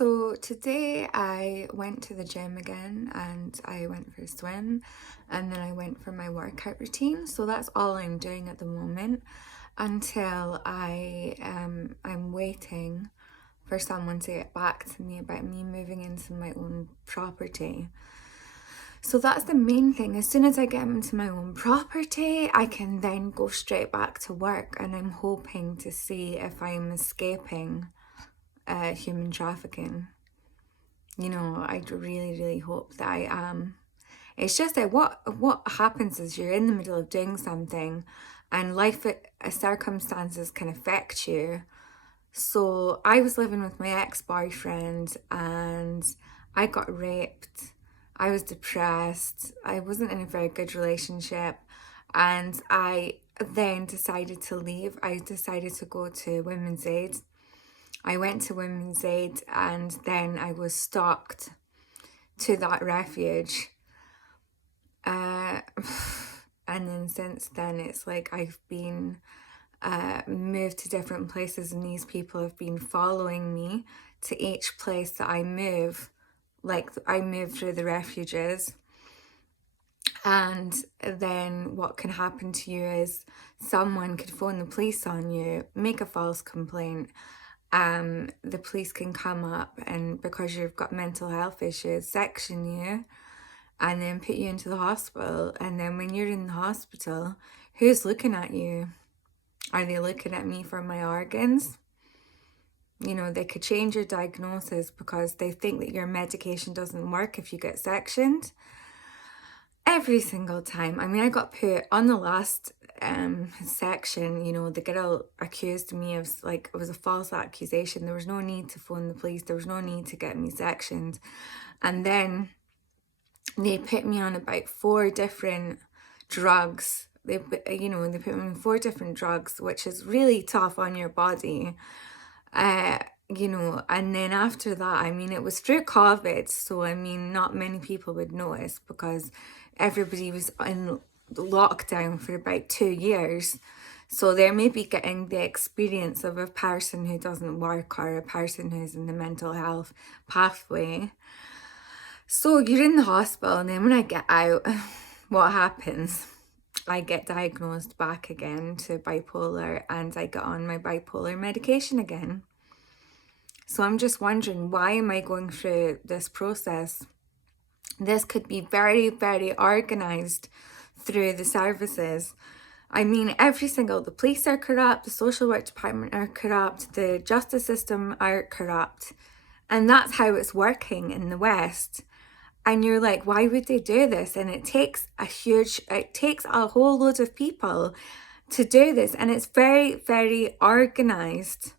So today I went to the gym again and I went for a swim and then I went for my workout routine. So that's all I'm doing at the moment until I'm waiting for someone to get back to me about me moving into my own property. So that's the main thing. As soon as I get into my own property, I can then go straight back to work, and I'm hoping to see if I'm escaping human trafficking. I really, really hope that I am. It's just that what happens is you're in the middle of doing something, and life circumstances can affect you. So I was living with my ex-boyfriend, and I got raped. I was depressed. I wasn't in a very good relationship, and I then decided to leave. I decided to go to Women's Aid. I went to Women's Aid and then I was stalked to that refuge. And then since then, it's like I've been moved to different places, and these people have been following me to each place that I move. Like I move through the refuges. And then what can happen to you is someone could phone the police on you, make a false complaint. The police can come up and, because you've got mental health issues, section you and then put you into the hospital. And then when you're in the hospital, who's looking at you? Are they looking at me for my organs? They could change your diagnosis because they think that your medication doesn't work if you get sectioned. Every single time. I mean, I got put on the last section. The girl accused me of, like, it was a false accusation. There was no need to phone the police. There was no need to get me sectioned. And then they put me on about 4 different drugs. They put me on 4 different drugs, which is really tough on your body. And then after that, I mean, it was through COVID, so I mean, not many people would notice because everybody was in lockdown for about 2 years. So they're maybe getting the experience of a person who doesn't work or a person who's in the mental health pathway. So you're in the hospital, and then when I get out, what happens? I get diagnosed back again to bipolar, and I get on my bipolar medication again. So I'm just wondering, why am I going through this process? This could be very, very organised through the services. I mean, the police are corrupt, the social work department are corrupt, the justice system are corrupt. And that's how it's working in the West. And you're like, why would they do this? And it takes a whole load of people to do this. And it's very, very organised.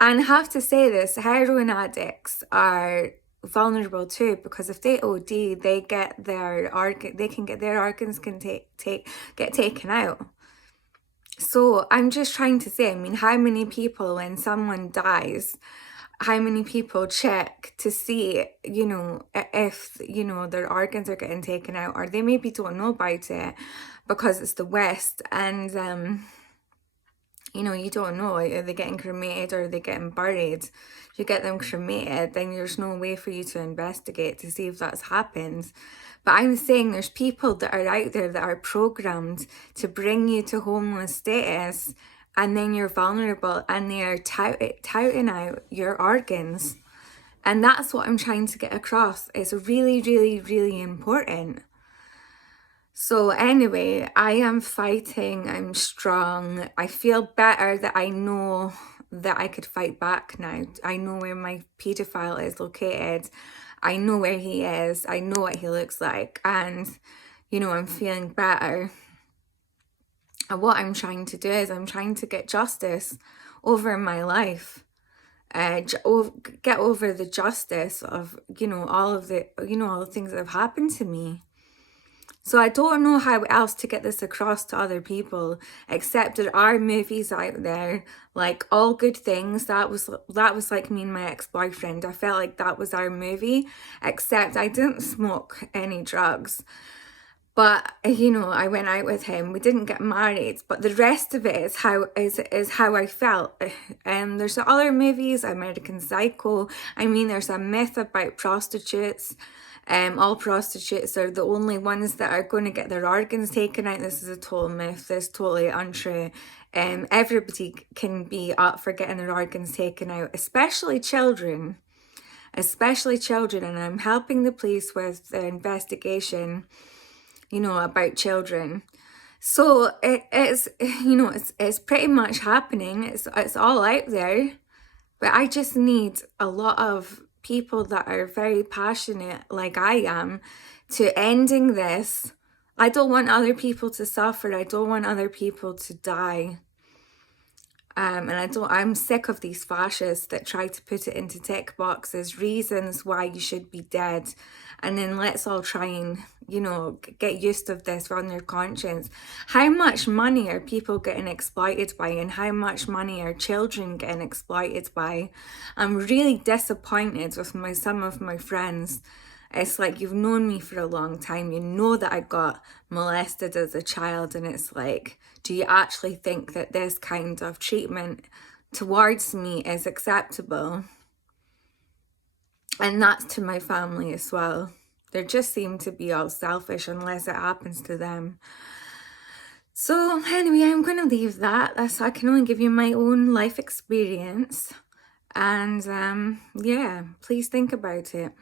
And I have to say this, heroin addicts are vulnerable too, because if they OD, they can get their organs get taken out. So I'm just trying to say, I mean, how many people, when someone dies, how many people check to see, if, their organs are getting taken out, or they maybe don't know about it because it's the West, and you don't know, are they getting cremated or are they getting buried? If you get them cremated, then there's no way for you to investigate to see if that's happened. But I'm saying there's people that are out there that are programmed to bring you to homeless status, and then you're vulnerable, and they are touting out your organs. And that's what I'm trying to get across. It's really, really, really important. So anyway, I am fighting, I'm strong. I feel better that I know that I could fight back now. I know where my paedophile is located. I know where he is. I know what he looks like. And, I'm feeling better. And what I'm trying to do is I'm trying to get justice over my life. Get over the justice of, all of the, all the things that have happened to me. So I don't know how else to get this across to other people, except there are movies out there, like All Good Things. That was like me and my ex-boyfriend. I felt like that was our movie, except I didn't smoke any drugs. But I went out with him. We didn't get married, but the rest of it is how I felt. There's other movies, American Psycho. I mean, there's a myth about prostitutes. All prostitutes are the only ones that are going to get their organs taken out. This is a total myth. This is totally untrue. Everybody can be up for getting their organs taken out, especially children. And I'm helping the police with the investigation, about children. So it's pretty much happening. It's all out there, but I just need a lot of people that are very passionate, like I am, to ending this. I don't want other people to suffer. I don't want other people to die. And I'm sick of these fascists that try to put it into tick boxes, reasons why you should be dead. And then let's all try and, get used to this on their conscience. How much money are people getting exploited by, and how much money are children getting exploited by? I'm really disappointed with some of my friends. It's like, you've known me for a long time. You know that I got molested as a child, and it's like, do you actually think that this kind of treatment towards me is acceptable? And that's to my family as well. They just seem to be all selfish unless it happens to them. So anyway, I'm going to leave that. I can only give you my own life experience. And yeah, please think about it.